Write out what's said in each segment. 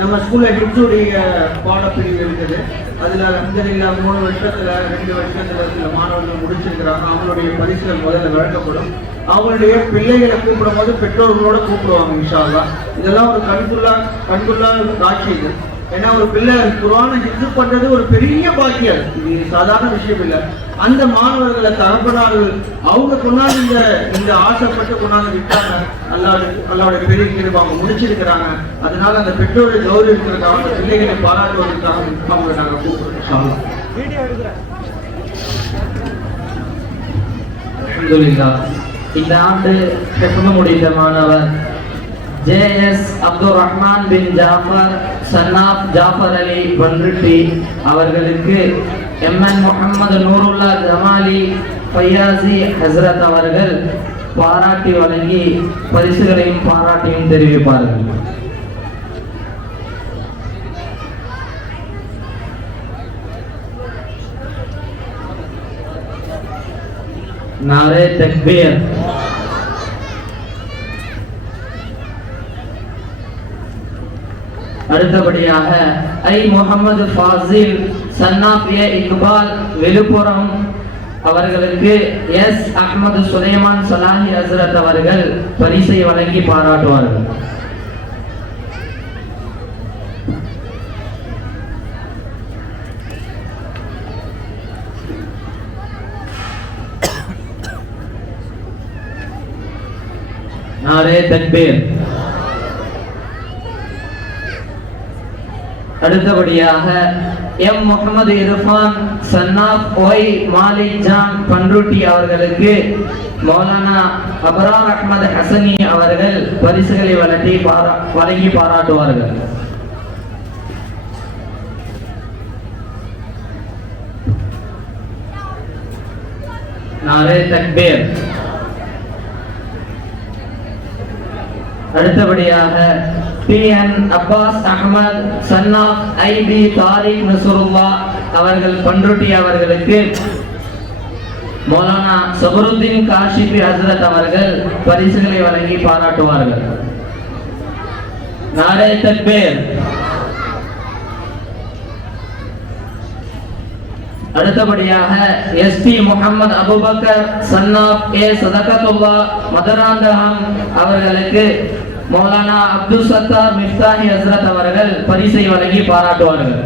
நம்ம ஸ்கூலில் ஹிப்ஸுடைய பாடப்பிரிவு இருக்குது. அதில் அல்ஹம்துலில்லாஹ் 3 வருஷத்தில் 2 வருஷத்தில் சில மாணவர்கள் முடிச்சிருக்கிறாங்க. அவங்களுடைய பரிசுகள் முதல்ல வழங்கப்படும். அவங்களுடைய பிள்ளைகளை கூப்பிடும் போது பெற்றோர்களோட கூப்பிடுவாங்க இன்ஷா அல்லாஹ். இதெல்லாம் ஒரு கண்குள்ளா காட்சி இது. ஏன்னா ஒரு பிள்ளை குர்ஆனை ஹிஃப்ஸ் பண்றது ஒரு பெரிய பாக்கியம். இது சாதாரண விஷயம் இல்லை. அந்த மாணவர்களை தகப்பனார்கள் அவங்க கொண்டாந்து இந்த ஆசைப்பட்டு கொண்டாந்து விட்டாங்க. அல்லாவுடைய பெரிய கிருபை அவங்க முடிச்சிருக்கிறாங்க. அதனால அந்த பெற்றோரை கௌரவிக்கிறதுக்காக அந்த பிள்ளைகளை பாராட்டுவதற்காக அவங்களை நாங்கள் கூப்பிடுறோம். அல்ஹம்துலில்லாஹ். இந்த ஆண்டு ஹிஃப்ஸ் முடித்த மாணவர் JS அப்துல் ரஹ்மான் பின் ஜாஃபர் சன்னாப் ஜாஃபர் அலி பன்ருட்டி அவர்களுக்கு MN முஹம்மது நூருல்லா ஜமாலி ஃபையாசி ஹஸ்ரத் அவர்கள் பாராட்டி வழங்கி பரிசுகளையும் பாராட்டியும் தெரிவிப்பார்கள். நாரே தக்பீர். அடுத்தபடியாக முகமது ஃபாசில் சன்னாப் இக்பால் விழுப்புரம் அவர்களுக்கு S அஹ்மது சுலைமான் சலாஹி ஹஸ்ரத் அவர்கள் பரிசை வழங்கி பாராட்டுவார்கள். நாரே தக்பீர். அடுத்தபடியாக முகமது இர்ஃபான் சன்னாப் மாலிக் ஜான் பன்ருட்டி அவர்களுக்கு மௌலானா அபரார் அஹ்மது ஹசனி அவர்கள் பரிசுகளை வழங்கி பாராட்டுவார்கள். நாரே தக்பீர். அடுத்தபடியாக PN அப்பாஸ் அஹ்மத் சன்னாப் IB தாரிக் நஸ்ருல்லா அவர்கள் பன்ருட்டி அவர்களுக்கு மௌலானா சபருத்தீன் காஷிபி ஹஸ்ரத் அவர்கள் பரிசுகளை வழங்கி பாராட்டுவார்கள். நாரே தக்பீர். அடுத்தபடியாக SP முகமது அபுபக்கர் சன்னாப் சதகத்துல்லா மதராந்தகம் அவர்களுக்கு மௌலானா அப்துல் சத்தார் மிஃப்தாஹி ஹஸ்ரத் அவர்கள் பரிசை வழங்கி பாராட்டுவார்கள்.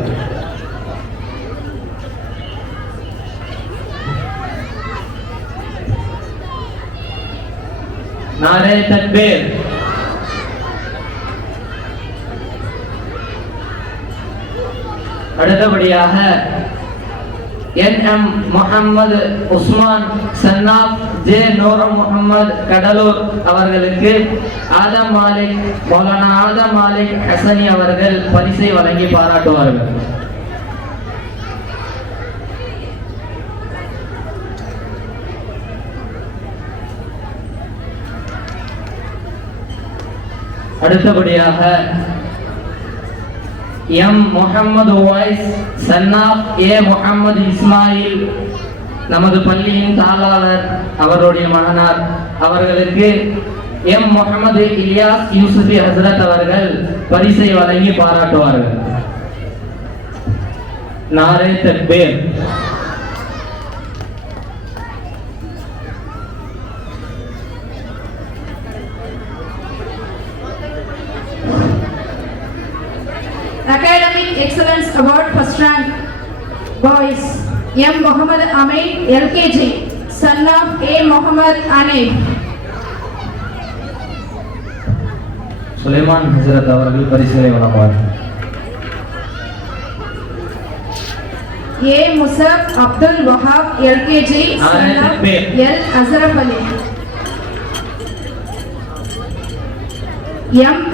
நாரே தக்பீர். அடுத்தபடியாக NM முஹம்மது உஸ்மான் சன்னாப் J நூர் முஹம்மது கடலூர் அவர்களுக்கு ஆதம் மாலிக் மௌலானா ஆதம் மாலிக் ஹசனி அவர்கள் பரிசை வழங்கி பாராட்டுவார்கள். அடுத்தபடியாக முகமது வாய்ஸ் சன்னாப் முகமது இஸ்மாயில் நமது பள்ளியின் தாளாளர் அவருடைய மகனார் அவர்களுக்கு முகமது இலியாஸ் யூசுஃபி ஹஸ்ரத் அவர்கள் பரிசை வழங்கி பாராட்டுவார்கள். நாரே தக்பீர். Academic Excellence Award First Rank Boys Muhammad Amin LKG son of Muhammad Anif Sulaiman ஹஸ்ரத் அவர்கள் பரிசுகளை வழங்குவார்கள். Musab Abdul Wahab LKG son of L Azraf Ali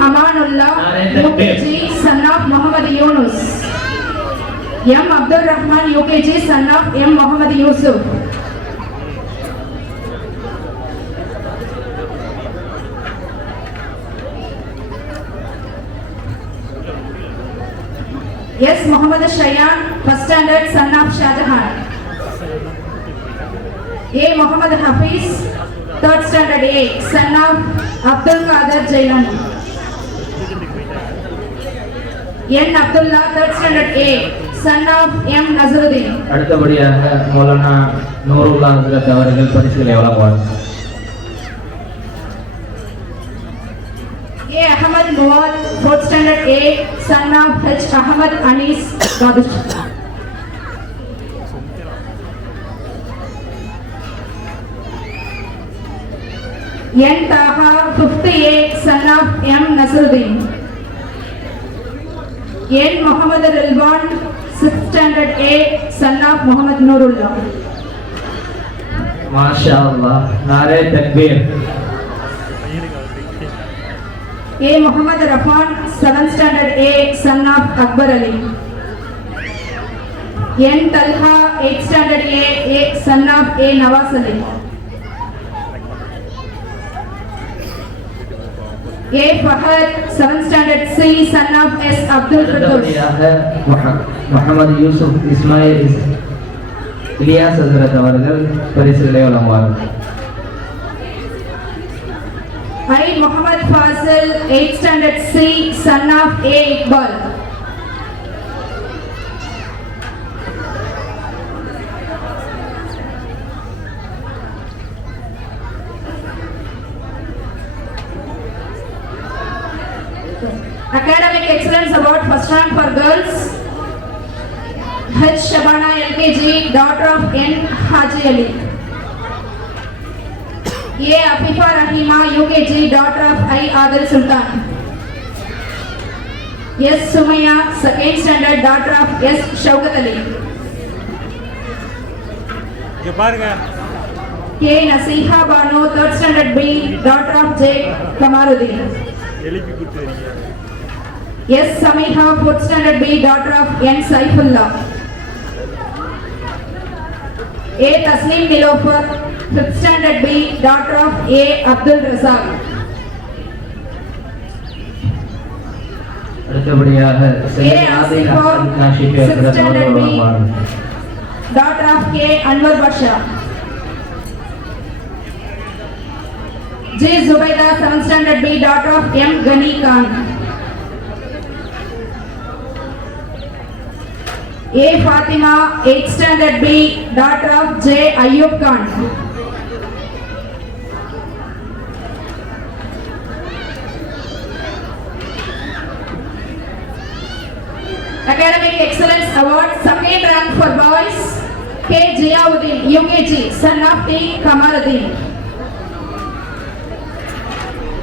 Amanullah UKG son of Muhammad Yunus Abdul Rahman UKG son of Muhammad Yusuf Muhammad Shayan first standard son of Shahjahan A. Muhammad Hafiz, 3rd standard A, son of Abdul Qadir Jailani. N. Abdullah, 3rd standard A, son of M. Nazaruddin. அடுத்தபடியாக மௌலானா நூருல்லா ஹஜ்ரத் அவர்கள் பரிசுகளை வழங்குவார். A. Ahmad Muad, 4th standard A, son of H. Ahmad Anis Babish. N. Taha, 5th A, son of M. Nazaruddin. N. Muhammad Rilwan, 6th standard A, son of Muhammad Nurullah. மாஷா அல்லாஹ், நாரே தக்பீர். A. Muhammad Rafan, 7th standard A, son of Akbar Ali. N. Talha, 8th standard A, son of A. Nawaz Ali. A. Fahad, 7th standard C, son of S. Abdul Firdaus. அடுத்தபடியாக முஹம்மது யூசுப் இஸ்மாயில் இலியாஸ் ஹஜ்ரத் அவர்கள் பரிசுகளை வழங்குவார். I. Muhammad Fazil, 8th standard C, son of A. Iqbal. Academic Excellence Award first rank for girls. H. Shabana, LKG, daughter of N. Haji Ali. A. Afifa Rahima, UKG, daughter of I. Adil Sultan. S. Sumaya, 2nd standard, daughter of S. Shaukat Ali. K. Nasiha Banu, 3rd standard B, daughter of J. Kamaruddin. S. Samiha, 4th standard B, daughter of N. Saifullah. A. Tasneem Nilofer, 5th standard B, daughter of A. Abdul Razak. அடுத்தபடியாக A. Asifa, 6th standard B, daughter of K. Anwar Basha. J. Zubaida, 7th standard B, daughter of M. Ghani Khan. A. Fatima, 8th standard B, daughter of J. Ayub Khan. Academic Excellence Award, 2nd rank for boys, K. Jiyauddin, UKG, son of T. Kamaluddin.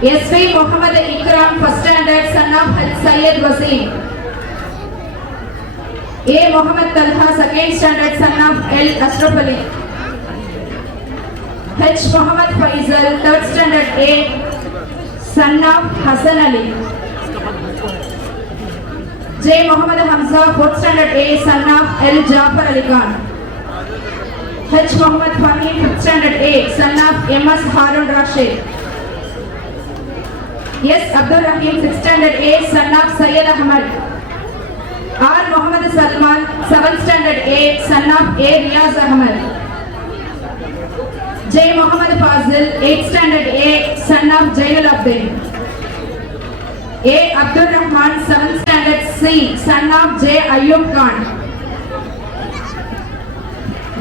S. V. Muhammad Ikram, 1st standard, son of Syed Wasim. A. Muhammad Talha, 2nd standard, son of L. Ashraf Ali. H. Muhammad Faisal, 3rd standard A, son of Hassan Ali. J. Muhammad Hamza, 4th standard A, son of L. Jafar Ali Khan. H. Muhammad Fahim, 5th standard A, son of M.S. Harun Rashid. S. Abdul Rahim, 6th standard A, son of Syed Ahmad. R. Muhammad Salman, 7th standard A, son of A. Riyaz Ahmad. J. Muhammad Fazil, 8th standard A, son of Jainul Abdin. A. Abdul Rahman, 7th standard C, son of J. Ayub Khan.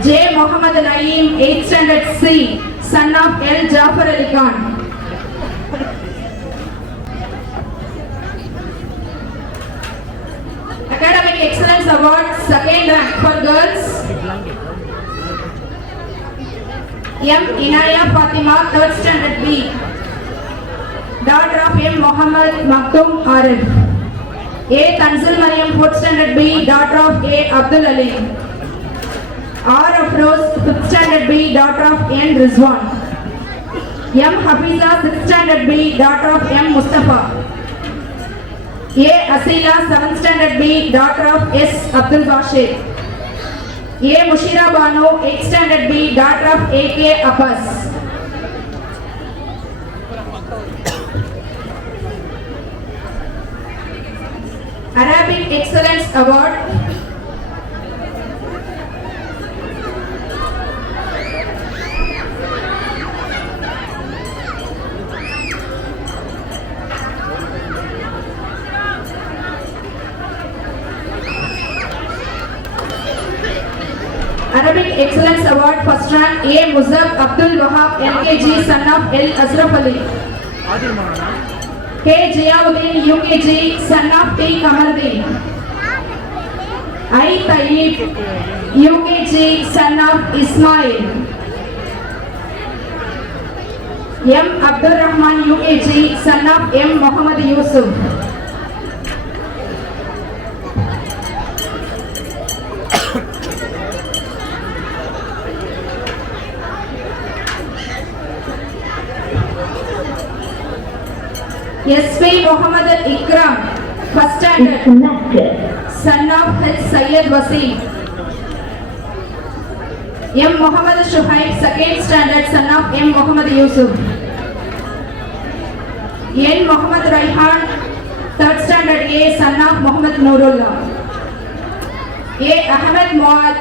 J. Muhammad Naeem, 8th standard C, son of L. Jafar Ali Khan. Academic Excellence Award, 2nd rank for girls. M. Inaya Fatima, 3rd standard B, daughter of M. Muhammad Maktoum Arif. A. Tanzil Mariam, 4th standard B, daughter of A. Abdul Ali. R. Afroz, 5th standard B, daughter of N. Rizwan. M. Hafiza, 6th standard B, daughter of M. Mustafa. A. Asila, 7th standard B, daughter of S. Abdul Bashir. A. Mushira Banu, 8th standard B, daughter of A.K. Abbas. Arabic Excellence Award, Arabic Excellence Award first rank A. Muzab Abdul Wahab LKG son of L. Asraf Ali. K. Jiyauddin UKG son of T. Kamaluddin. I. Tayyib UKG son of Ismail. M. Abdul Rahman UKG son of M. Muhammad Yusuf. S.V. Muhammad Ikram, first standard, son of H. Syed Wasim. M. Muhammad Shuhaib, second standard, son of M. Muhammad Yusuf. N. Muhammad Raihan, third standard A, son of Muhammad Nurullah. A. Ahmed Muad,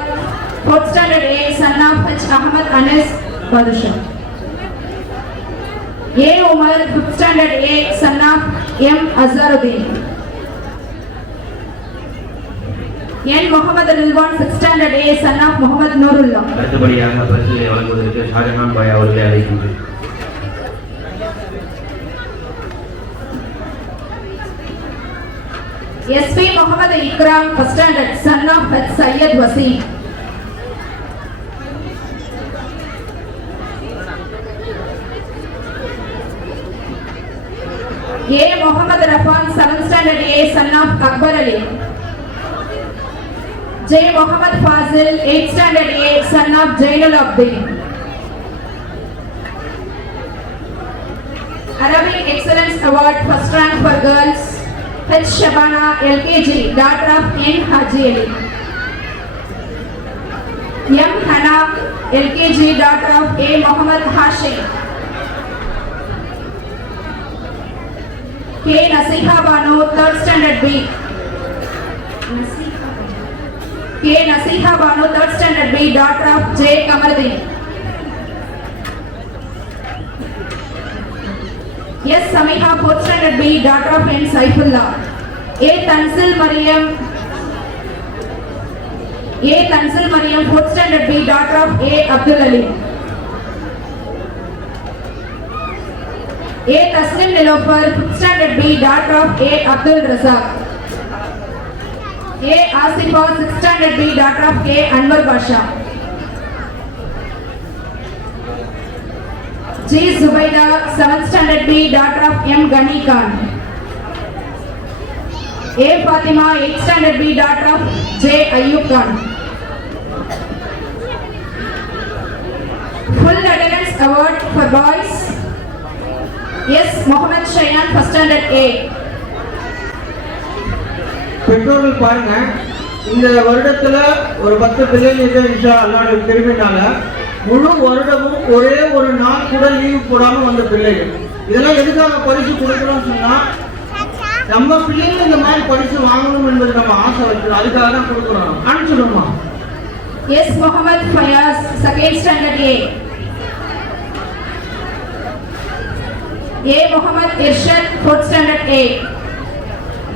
fourth standard A, son of H. Ahmad Anas Badshah. A. Umar, fifth standard A, son of M. Azharuddin. N. Muhammad Rilwan, sixth standard A, son of Muhammad Nurullah. அடுத்தபடியாக பரிசுகளை வழங்குவதற்கு ஷாஜகான் பாய் அவர்களை அழைக்கின்றேன். S.P. Muhammad Ikram, first standard, son of H. Syed Wasim. A. Muhammad Rafan, seventh standard A, son of Akbar Ali. J. Muhammad Fazil, eighth standard A, son of Jainul Abdin. Arabic Excellence Award first rank for girls, H. Shabana LKG, daughter of N. Haji Ali. M. Hana LKG, daughter of A. Muhammad Hashim. K. Nasiha Banu, third standard B. K. Nasiha Banu, third standard B, daughter of J. Kamaruddin. S. Samiha, fourth standard B, daughter of N. Saifullah. A. Tanzil Mariam, fourth standard B, daughter of A. Abdul Ali. A. Taslim Nilofar, fifth standard B, daughter of A. Abdul Razak. A. Asifa, sixth standard B, daughter of A. Anwar Basha. G. Zubaida, seventh standard B, daughter of M. Ghani Khan. A. Fatima, eighth standard B, daughter of J. Ayub Khan. Full attendance award for boys. S. Mohammed Shayan, first standard A. பெற்றோர்கள் பாருங்க, இந்த வருடத்துல ஒரு 10 பிள்ளைகள் இன்ஷா அல்லாஹ்வுடைய கிருபையினால முழு வருடமும் ஒரே ஒரு நாள் கூட லீவு போடாம வந்த பிள்ளைகள். இதெல்லாம் எதுக்காக பரிசு கொடுக்கணும்னு சொன்னா, நம்ம பிள்ளைங்க இந்த மாதிரி பரிசு வாங்கணும் என்பது நம்ம ஆசை வைக்கிறோம். அதுக்காக தான் கொடுக்குறோம். அனுப்பிச்சுடுமா? S. Muhammad Fayaz, second standard A. A. Muhammad Irshad, fourth standard A.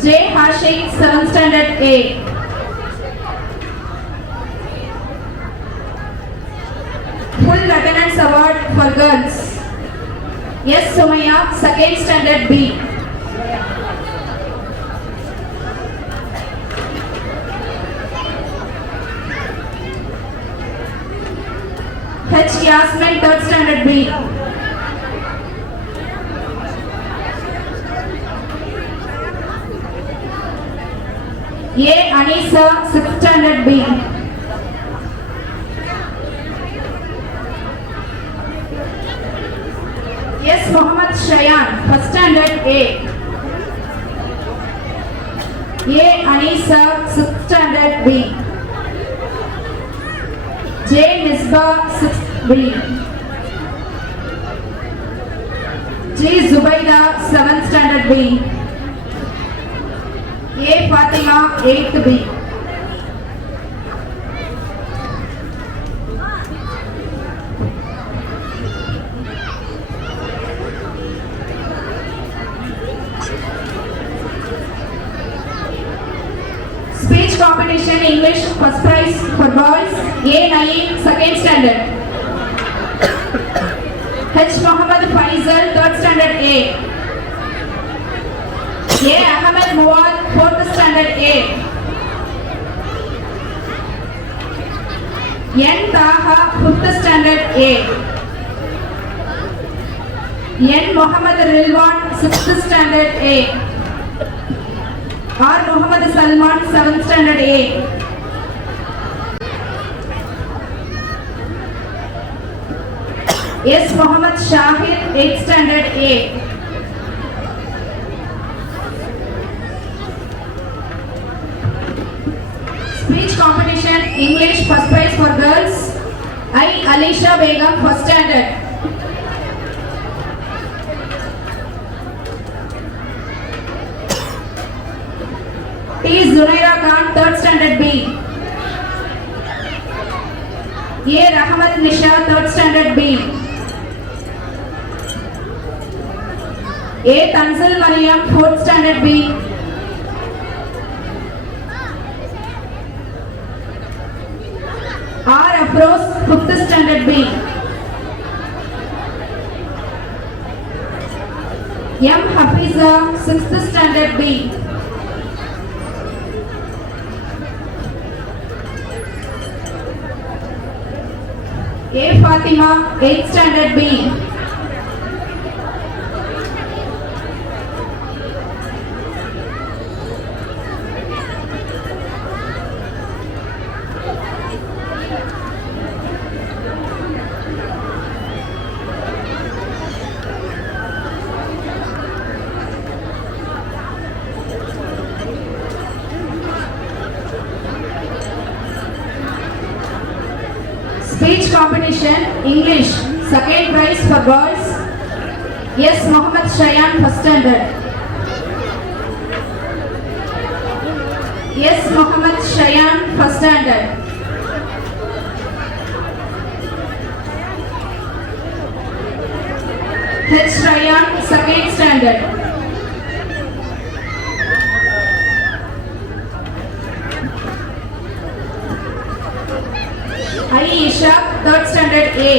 J. Hashik, seventh standard A. Full attendance award for girls. S. Sumaya, second standard B. H. Yasmin, third standard B. A. Anisa, sixth standard B. S. Muhammad Shayan, first standard A. A. Anisa, sixth standard B. J. Misbah, sixth B. G. Zubaida, seventh standard B. A. Fatima, 8th B. Speech competition. competition English first prize for boys. A. Naeem, second standard. H. Muhammad Faisal, third standard A. A. Ahmed Muad, fourth standard A. N. Taha, fifth standard A. N. Muhammad Rilwan, sixth standard A. R. Muhammad Salman, seventh standard A. S. Muhammad Shahid, eighth standard A. Speech competition English first prize for girls. I. Alisha Begum, first standard. T. Zunaira Khan, third standard B. A. Rahmat Nisha, third standard B. A. Tanzil Mariam, fourth standard B. R. Afroz, fifth standard B. M. Hafiza, sixth standard B. A. Fatima, 8th standard B. Speech competition English second prize for boys. S. Muhammad Shayan, first standard. S. Muhammad Shayan, first standard. H. Ryan, second standard. I. Ishaq, third standard A.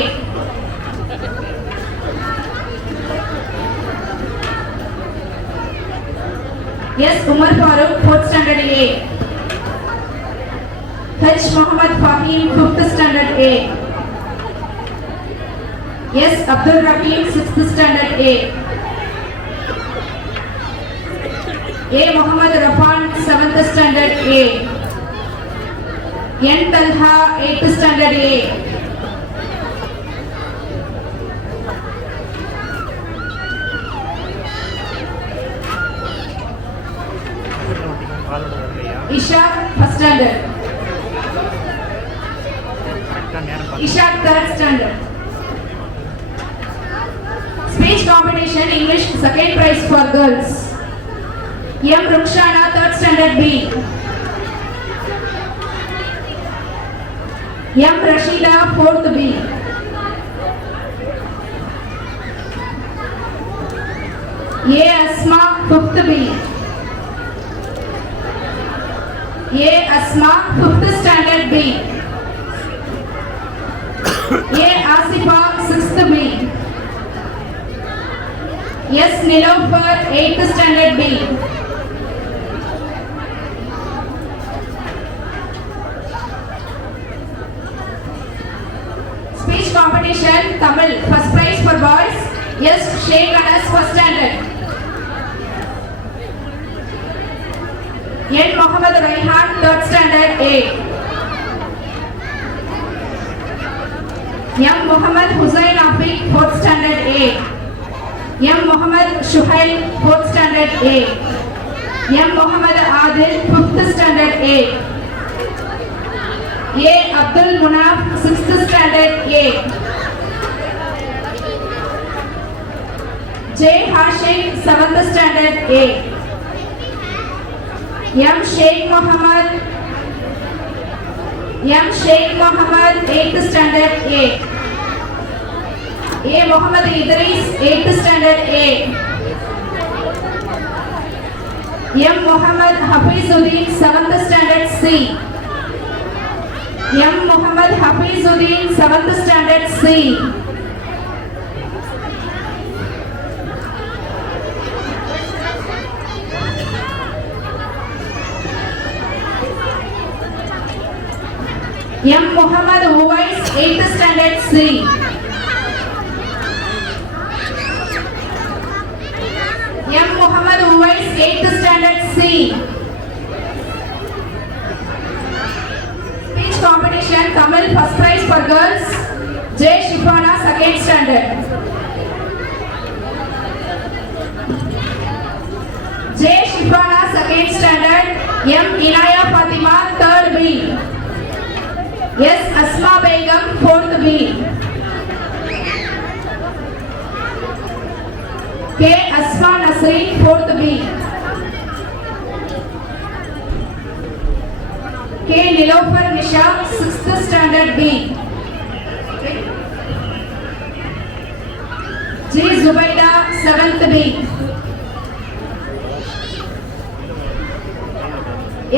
S. Umar Farooq, fourth standard A. H. Muhammad Fahim, fifth standard A. S. Abdul Rahim, sixth standard A. A. Muhammad Rafan, seventh standard A. N. Talha, 8th standard A. Ishaq, first standard. Ishaq, third standard. Speech competition English second prize for girls. M. Rukshana, third standard B. M. Rashida, fourth B. A. Asma, fifth B. A. Asma, fifth standard B. A. Asifa, sixth B. S. Nilofer, 8th standard B. Speech competition Tamil first prize for boys. S. Sheikh Anas, first standard. N. Muhammad Raihan, third standard A. M. Muhammad Hussain Afiq, fourth standard A. M. Muhammad Shuhail, fourth standard A. M. Muhammad Adil, fifth standard A. A. Abdul Munaf, sixth standard A. J. Hashim, seventh standard A. M. Sheikh Muhammad, 8th standard A. A. Muhammad Idris, 8th standard A. M. Muhammad Hafizuddin, 7th Standard C. M. Muhammad Hafizuddin, 7th Standard C. M. Muhammad Uwais, 8th Standard C. M. Muhammad Uwais, 8th Standard C. Speech competition, Tamil, first prize for girls. J. Shifana, 2nd Standard. J. Shifana, 2nd Standard. M. Inaya Fatima, 3rd B. S. Asma Begum, 4th B. K. Asma Nasreen, 4th B. K. Nilofar Nisha, 6th Standard B. G. Zubaida, 7th B.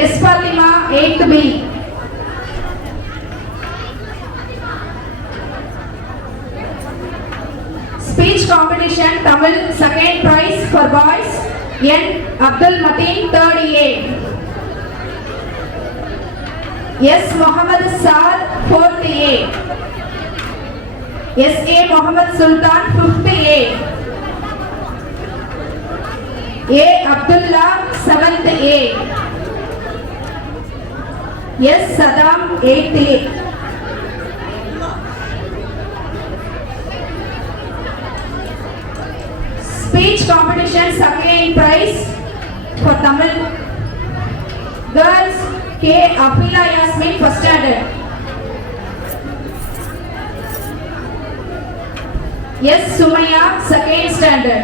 S. Fatima, 8th B. Speech competition, Tamil, 2nd prize for boys. N. Abdul Mateen, 3rd A. S. Muhammad Saad, 4th A. S. A. Muhammad Sultan, 5th A. A. Abdullah, 7th A. S. Saddam, 8th A. Speech competition, 2nd prize for Tamil. Girls, K. Afila Yasmin, 1st Standard. S. Sumaya, 2nd Standard.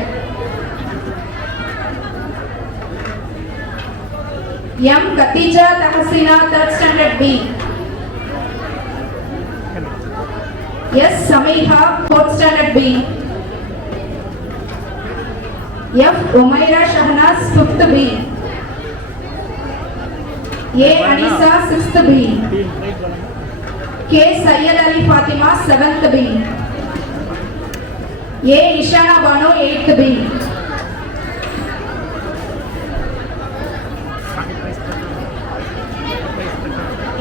M. Khatija Tahsina, 3rd Standard B. S. Samiha, 4th Standard B. F. Umaira Shahnas, 5th B. A. Anisa, 6th B. K. Sayyid Ali Fatima, 7th B. A. Ishana Banu, 8th B.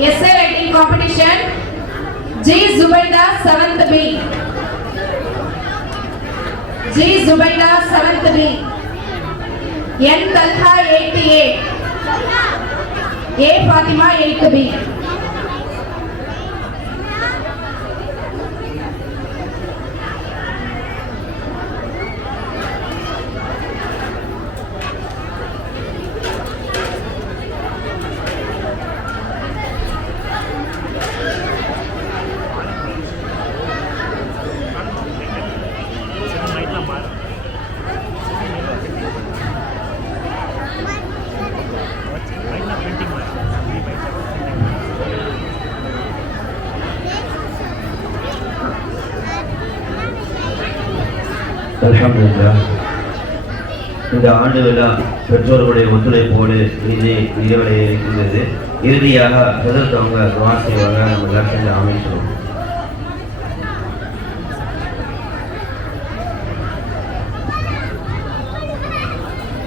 Essay writing competition, G. Zubaida, 7th B. G. Zubaida, 7th B. N. Talha, 8th A. A. Fatima, 8th B. அல்ஹம்துலில்லாஹ். இந்த ஆண்டு விழா பெற்றோர்களுடைய ஒத்துழைப்போடு இது நிறைவடைய இருக்கின்றது. இறுதியாக ஹஜ்ரத் அவங்க துஆ செய்வாங்க. நம்ம எல்லாம் சேர்ந்து ஆமீன் சொல்லுவோம்.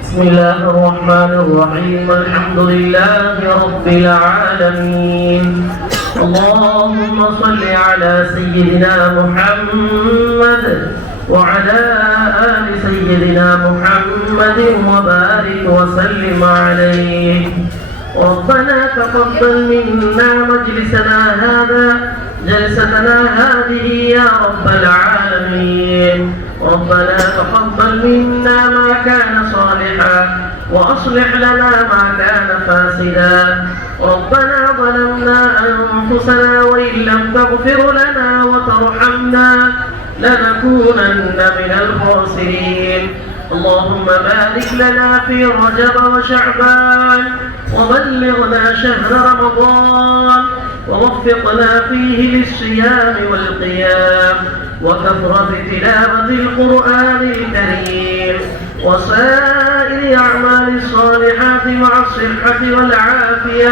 بسم الله الرحمن الرحيم. الحمد لله رب العالمين. اللهم صل على سيدنا محمد وعلى آل سيدنا محمد وبارك وسلم عليه. ربنا تقبل منا مجلسنا هذا، جلستنا هذه يا رب العالمين. ربنا تقبل منا ما كان صالحا وأصلح لنا ما كان فاسدا. ربنا ظلمنا أنفسنا وإن لم تغفر لنا وترحمنا لنكونن من الخاسرين. اللهم بارك لنا في رجب وشعبان وبلغنا شهر رمضان ووفقنا فيه للصيام والقيام وكثرة تلاوة القرآن الكريم. وسائر أعمال الصالحات مع الصحة والعافية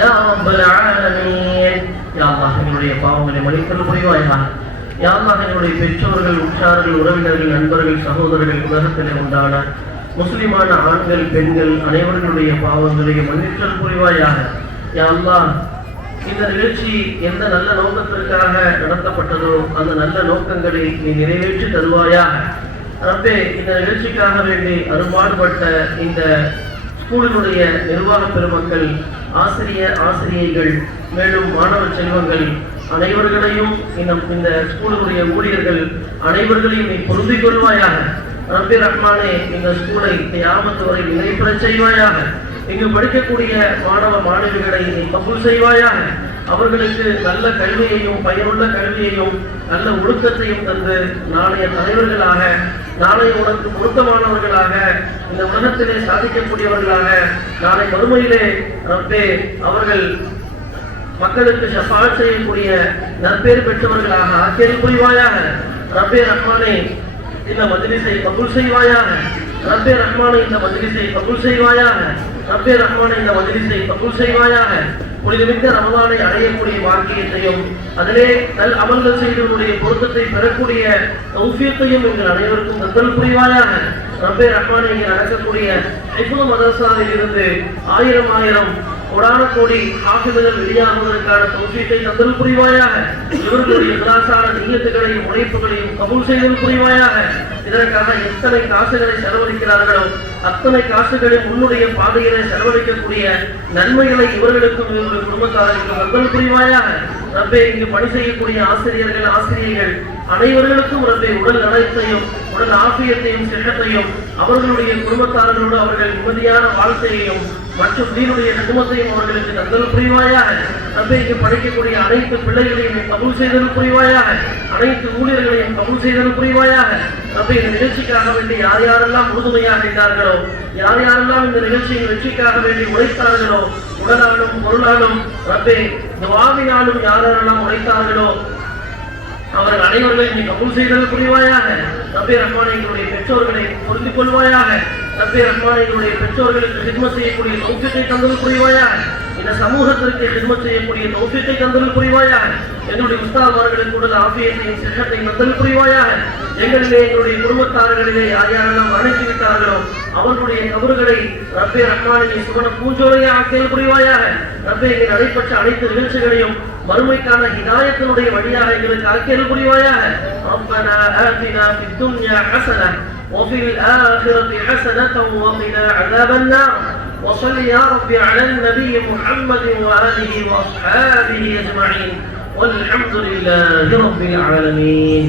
يا رب العالمين. يا الله என்னுடைய பாவங்களை மன்னித்தல் புரிவாயாக. யா அல்லாஹ் என்னுடைய பெற்றோர்கள், உற்றார்கள், உறவினர்கள், நண்பர்கள், சகோதரர்கள், உலகத்திலே உண்டான முஸ்லிமான ஆண்கள், பெண்கள் அனைவர்களுடைய பாவங்களை மன்னித்தல் புரிவாயாக. யா அல்லாஹ் இந்த நிகழ்ச்சி எந்த நல்ல நோக்கத்திற்காக நடத்தப்பட்டதோ அந்த நல்ல நோக்கங்களை நீ நிறைவேற்றி தருவாயாக. ரப்பே, இந்த நிகழ்ச்சிக்காக வேண்டி அரும்பாடுபட்ட இந்த ஸ்கூலினுடைய நிர்வாக பெருமக்கள், ஆசிரியைகள், மேலும் மாணவ செல்வங்கள் அனைவர்களையும் இந்த ஸ்கூலினுடைய ஊழியர்கள் அனைவர்களையும் நீ பொருந்திக் கொள்வாயாக. ரப்பே ரஹ்மானே, இந்த ஸ்கூலை கியாமத் வரை நிலைபெறச் செய்வாயாக. இங்கு படிக்கக்கூடிய மாணவ மாணவிகளை நீ கபூல் செய்வாயாக. அவர்களுக்கு நல்ல கல்வியையும், பயனுள்ள கல்வியையும், நல்ல ஒழுக்கத்தையும் தந்து நாளைய தலைவர்களாக, நாளை உனக்கு பொருத்தமானவர்களாக, இந்த உலகத்திலே சாதிக்கக்கூடியவர்களாக, நாளை மறுமையிலே ரப்பே அவர்கள் மக்களுக்கு ஷஃபாஅத் செய்யக்கூடிய நற்பேறு பெற்றவர்களாக ஆக்கியல் புரிவாயாக. ரப்பே ரஹ்மானே, இந்த மஜ்லிஸை கபூல் செய்வாயாக. ரப்பே ரஹ்மானே, இந்த மஜ்லிஸை கபூல் செய்வாயாக. ரப்பே ரஹ்மானே, இந்த மஜ்லிஸை கபூல் செய்வாயாக. புனிதமிக்க ரமலானை அடையக்கூடிய வாக்கியத்தையும், அதிலே நல் அமல்கள் செய்தவருடைய பொருத்தத்தை பெறக்கூடிய தௌஃபீக்கையும் எங்கள் அனைவருக்கும் தந்தல் புரிவாயாக. ரப்பே ரஹ்மானே, இங்கே நடக்கக்கூடிய ஹிஃப்து மதரசாவில் இருந்து ஆயிரம் கோடான கோடி ஹாஃபிதுகள் வெளியாகுவதற்கான தௌஃபீக்கை தந்தல் புரிவாயாக. இவர்களுடைய இக்லாஸான நிய்யத்துகளையும் உழைப்புகளையும் கபூல் செய்தல் புரிவாயாக. இதற்காக எத்தனை காசுகளை செலவழிக்கிறார்களோ அத்தனை காசுகளை உன்னுடைய பாதையிலே செலவழிக்கக்கூடிய நன்மைகளை இவர்களுக்கும் இவர்களுடைய குடும்பத்தார்களுக்கும் தந்தல் புரிவாயாக. ரப்பே, இங்கு பணி செய்யக்கூடிய ஆசிரியர்கள், ஆசிரியைகள் அனைவர்களுக்கும் ரப்பே உடல் நலத்தையும், உடல் ஆஃபியத்தையும், செல்லத்தையும், அவர்களுடைய குடும்பத்தார்களோடு அவர்கள் நிம்மதியான வாழ்க்கையையும் மற்றும் தீனுடைய குடும்பத்தையும் அவர்களுக்கு தந்தல் புரிவாயாக. ரப்பே, இங்கு படிக்கக்கூடிய அனைத்து பிள்ளைகளையும் கபூல் செய்தல் புரிவாயாக. அனைத்து ஊழியர்களையும் கபூல் செய்தல் புரிவாயாக. ரப்பே, இந்த நிகழ்ச்சிக்காக வேண்டி யார் யாரெல்லாம் உறுதுணையாக இருந்தார்களோ, யார் யாரெல்லாம் இந்த நிகழ்ச்சியின் வெற்றிக்காக வேண்டி உழைத்தார்களோ, உடலாலும் பொருளாலும், ரப்பே துஆவினாலும் யாரெல்லாம் உழைத்தார்களோ அவர்கள் அனைவர்களையும் நீ கபூல் செய்தல் புரிவாயாக. ரப்பே ரஹ்மானே, எங்களுடைய பெற்றோர்களை பொருந்திக் கொள்வாயாக. ரப்பே ரஹ்மானே, எங்களுடைய பெற்றோர்களுக்கு ஹித்மத் செய்யக்கூடிய தௌஃபீக்கை தந்தல் புரிவாயாக. இந்த சமூகத்திற்கு ஹித்மத் செய்யக்கூடிய தௌஃபீக்கை தந்தல் புரிவாயாக. எங்களுடைய உஸ்தாத்மார்களுக்கு உடல் ஆஃபியத்தையும் சிஹத்தையும் தந்தல் புரிவாயாக. எங்களிலே எங்களுடைய குடும்பத்தார்களிலே யார் யாரெல்லாம் அணைத்து விட்டார்களோ அவர்களுடைய கபறுகளை ரப்பே ரஹ்மானே நீ சுவன பூஞ்சோலையை ஆக்கியல் புரிவாயாக. ரப்பே, இங்கே நடைபெற்ற அனைத்து நிகழ்ச்சிகளையும் மறுமைக்கான ஹிதாயத்தினுடைய வழியாக எங்களுக்கு ஆக்கியல் புரிவாயாக. ரப்பனா ஆதினா ஃபித் துன்யா ஹஸனஹ் وفي الآخرة حسنة وقنا عذاب النار. وصل يا رب على النبي محمد وآله وأصحابه أجمعين والحمد لله رب العالمين.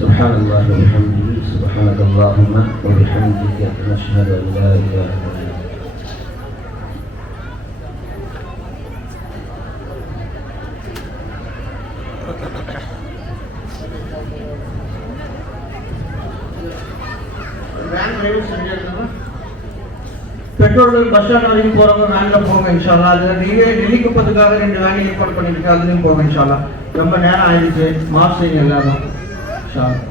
سبحان الله وبحمده سبحانك اللهم وبحمدك نشهد أن لا إله إلا أنت. பெற்றோர்கள் பஸ் ஸ்டாண்ட் வரைக்கும் போறவங்க வேன்ல போங்க இன்ஷா அல்லாஹ். அதுல டெல்லிக்கு போறதுக்காக 2 வேன் ஏற்பாடு பண்ணிருக்கேன், அதுலயும் போங்க இன்ஷா அல்லாஹ். ரொம்ப நேரம் ஆயிடுச்சு, மாஃப் செய்யுங்க எல்லாரும் இன்ஷா அல்லாஹ்.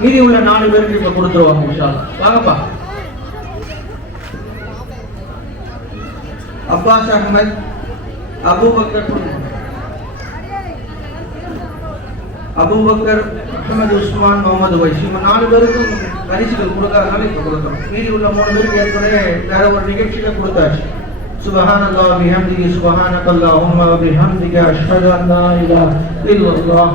மீதி உள்ள 4 பேருக்கு இப்ப கொடுத்துருவாங்க இன்ஷா அல்லாஹ். வாங்கப்பா. அப்பாஸ் அஹ்மத், அபூபக்கர், அஹ்மத் உஸ்மான், முகமது வைஸ், இவங்க 4 பேருக்கும் பரிசுகள் கொடுக்காதனால இப்ப கொடுக்குறோம். மீதி உள்ள 3 பேருக்கு ஏற்கனவே வேற ஒரு நிகழ்ச்சியில கொடுத்தாச்சு. சுப்ஹானல்லாஹ் பிஹம்திஹி சுப்ஹானக்கல்லாஹும்ம பிஹம்திக அஷ்ஹது அன் லா இலாஹா இல்லல்லாஹ்